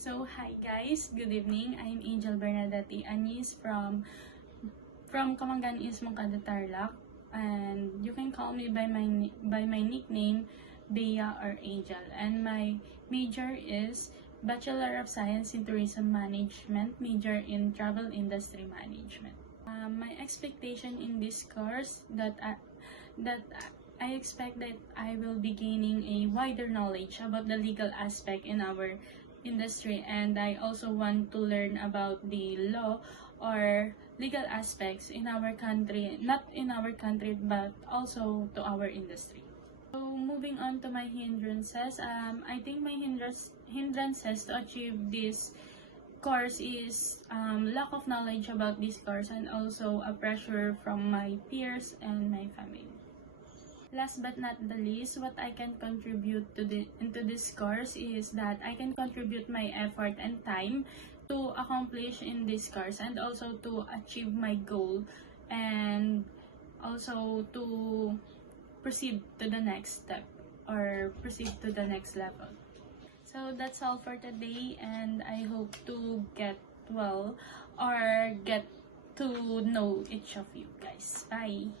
So hi guys, good evening. I'm Angel Bernadette Anis from Kamangan East Moncada Tarlac, and you can call me by my nickname Bea or Angel. And my major is Bachelor of Science in Tourism Management, major in Travel Industry Management. My expectation in this course that I expect that I will be gaining a wider knowledge about the legal aspect in our industry, and I also want to learn about the law or legal aspects in our country, not in our country but also to our industry. So moving on to my hindrances, I think my hindrances to achieve this course is lack of knowledge about this course and also a pressure from my peers and my family. Last but not the least, what I can contribute into this course is that I can contribute my effort and time to accomplish in this course and also to achieve my goal and also to proceed to the next step or proceed to the next level. So that's all for today, and I hope to get well or get to know each of you guys. Bye!